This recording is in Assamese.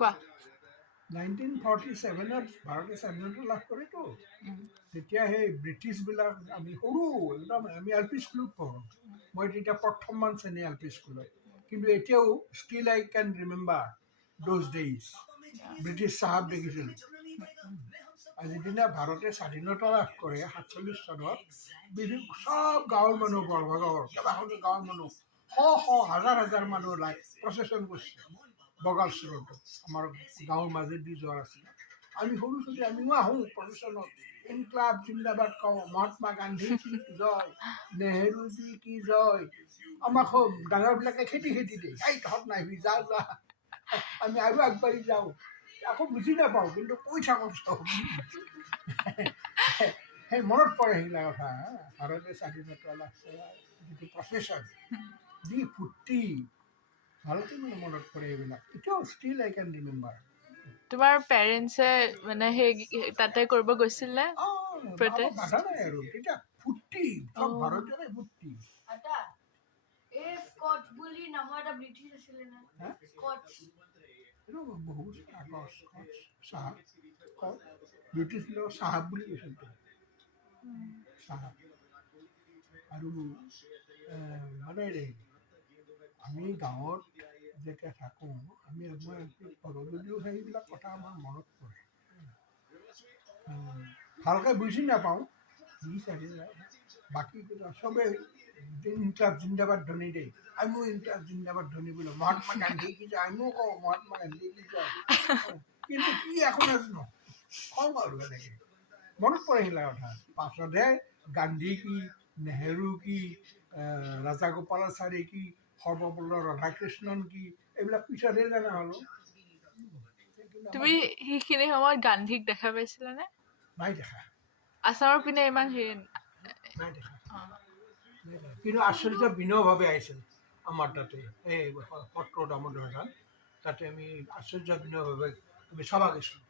কোৱা 1947 ভাৰতে স্বাধীনতা লাভ কৰেতো তেতিয়া সেই ব্ৰিটিছবিলাক আমি সৰু একদম আমি এল পি স্কুলত পঢ়োঁ মই তেতিয়া প্ৰথমমান শ্ৰেণী এল পি স্কুলত কিন্তু এতিয়াও still I can remember those days British চাহাব দেখিছিলোঁ যিদিনা ভাৰতে স্বাধীনতা লাভ কৰে 47 চনত বিভিন্ন চব গাঁৱৰ মানুহ বৰভাগৰ কেইবাখনো গাঁৱৰ মানুহ হাজাৰ হাজাৰ মানুহ প্ৰচেছন কৰিছে বগাল চুৰতো আমাৰ গাঁৱৰ মাজেদি যোৱাৰ আছিলে আমি সৰু ছোৱালী আমিও আহোঁ প্ৰচেছনত ইনকলাব জিন্দাবাদ কওঁ মহাত্মা গান্ধী কি জয় নেহেৰুজী কি জয় আমাক ডাঙৰবিলাকে খেতি দিয়ে এই তহঁত নাহিবি যা যা আমি আৰু আগবাঢ়ি যাওঁ আকৌ বুজি নাপাওঁ কিন্তু কৈ থাকোঁ চব সেই মনত পৰে সেইবিলাক কথা ভাৰতে স্বাধীনতা লাভ কৰা যিটো প্ৰচেছন যি ফূৰ্তি ভালকৈ মানে মনত পৰে এইবিলাক এতিয়াও ষ্টিল আই কেন ৰিমেম্বাৰ তোমাৰ পেৰেণ্টছে মানে সেই তাতে কৰিব গৈছিল নে প্ৰটেষ্ট বাধা নাই আৰু তেতিয়া ফূৰ্তি চব ভাৰতীয়ৰে ফূৰ্তি এই স্কটছ বুলি নামৰ এটা ব্ৰিটিছ আছিলে না স্কটছ এইটো বহুত আগৰ চাহাব ব্ৰিটিছবিলাকক চাহাব বুলি কৈছিল চাহাব আৰু মানে আমি গাঁৱত যেতিয়া থাকোঁ আমি যদিও সেইবিলাক কথা আমাৰ মনত পৰে ভালকৈ বুজি নাপাওঁ যি চাগে বাকী চবেই ইনকলাব জিন্দাবাদ ধ্বনি দেই আমিও ইনকলাব জিন্দাবাদ ধ্বনি বোলো মহাত্মা গান্ধী কি যায় আমিও কওঁ মহাত্মা গান্ধী কি যায় কিন্তু কি এখন নাজানো কওঁ আৰু এনেকৈ মনত পৰে সেইবিলাক কথা পাছতহে গান্ধী কি নেহেৰু কি ৰাজাগোপালাচাৰী কি সৰ্বপল্লী ৰাধাকৃষ্ণন কি এইবিলাক পিছতহে জনা হ'লো তুমি সেইখিনি সময়ত গান্ধীক দেখা পাইছিলানে নাই দেখা আছামৰ পিনে ইমান হেৰি নাই দেখা কিন্তু আশ্চৰ্য বিনয়ভাৱে আহিছিল আমাৰ তাতে এই সত্ৰ দামোদৰ তাতে আমি আশ্চৰ্য বিনয়ভাৱে আমি চাব গৈছিলোঁ